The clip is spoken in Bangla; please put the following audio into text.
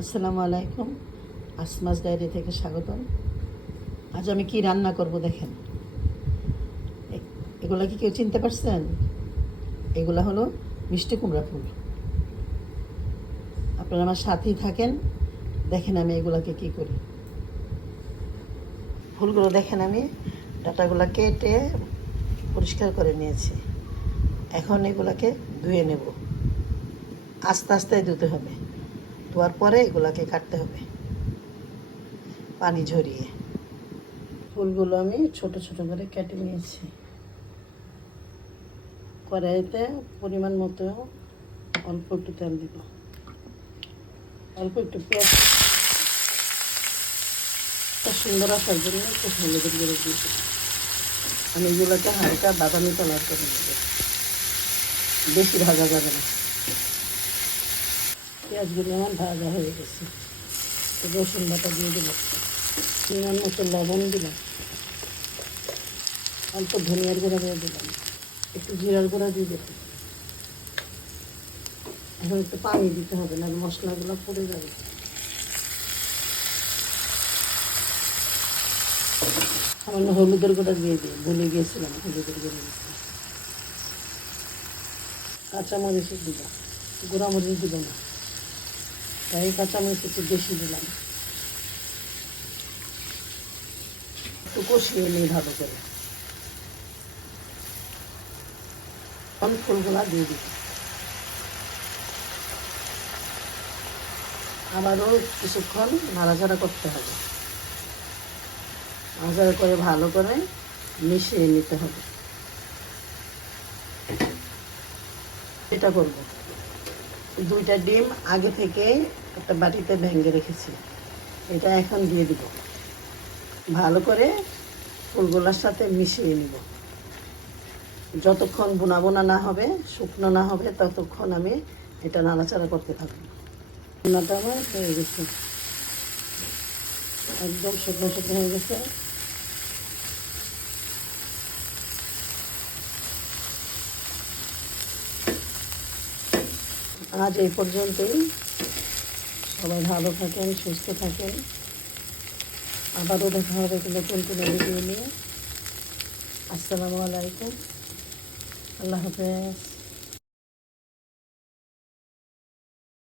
আসসালামু আলাইকুম। আসমাস ডায়েরি থেকে স্বাগতম। আজ আমি কি রান্না করব দেখেন। এগুলা কি কেউ চিনতে পারছেন? এগুলা হলো মিষ্টি কুমড়া ফুল। আপনারা আমার সাথেই থাকেন। দেখেন আমি এগুলাকে কি করি। ফুলগুলো দেখেন আমি, ডাটাগুলো কেটে পরিষ্কার করে নিয়েছি। এখন এগুলাকে ধুয়ে নেব। আস্তে আস্তে ধুতে হবে। ধোয়ার পরে এগুলাকে কাটতে হবে। পানি ঝরিয়ে। ফুলগুলো আমি ছোট ছোট করে কেটে নিয়েছি। কড়াইতে পরিমাণ মতো অল্প একটু তেল দিব। অল্প একটু পেঁয়াজ। সুন্দর আসার জন্য একটু হলুদের গুঁড়ো দিয়ে। আমি এগুলোকে হালকা বাদামি কালার করে নেব। বেশি ভাজা যাবে না। পেঁয়াজগুলো আমার ভাজা হয়ে গেছে। রসুন বাটা দিয়ে দিলাম পরিমাণ মতো লবণ দিলাম। অল্প ধনিয়ার গুঁড়া দিয়ে দিলাম। একটু জিরার গুঁড়া দিয়ে দিলাম এখন একটু পানি দিতে হবে, না মশলাগুলো পড়ে যাবে। সামান্য হলুদের গুঁড়া দিয়ে দিই। ভুলে গিয়েছিলাম হলুদের গুঁড়া দিতে। কাঁচামরিচ দিলাম। গুঁড়ামরিচ দিব না। তাই কাঁচামরিচ একটু বেশি দিলাম। একটু কষিয়ে নিই ভালো করে। এখন ফুলগুলা দিয়ে দিই। আবারও কিছুক্ষণ নাড়াচাড়া করতে হবে। নাড়াচাড়া করে ভালো করে মিশিয়ে নিতে হবে। এটা করব। দুইটা ডিম আগে থেকে একটা বাটিতে ভেঙে রেখেছি। এটা এখন দিয়ে দিব। ভালো করে ফুলগুলোর সাথে মিশিয়ে নিব। যতক্ষণ বোনা বোনা না হবে, শুকনো না হবে, ততক্ষণ আমি এটা নাড়াচাড়া করতে থাকব। বোনাটা আমার হয়ে গেছে। একদম শুকনো শুকনো হয়ে গেছে। আজ এই পর্যন্তই। সবাই ভালো থাকেন, সুস্থ থাকেন। আবারও দেখা হবে নতুন কোনো ভিডিও নিয়ে। আসসালামু আলাইকুম। আল্লাহ হাফেজ।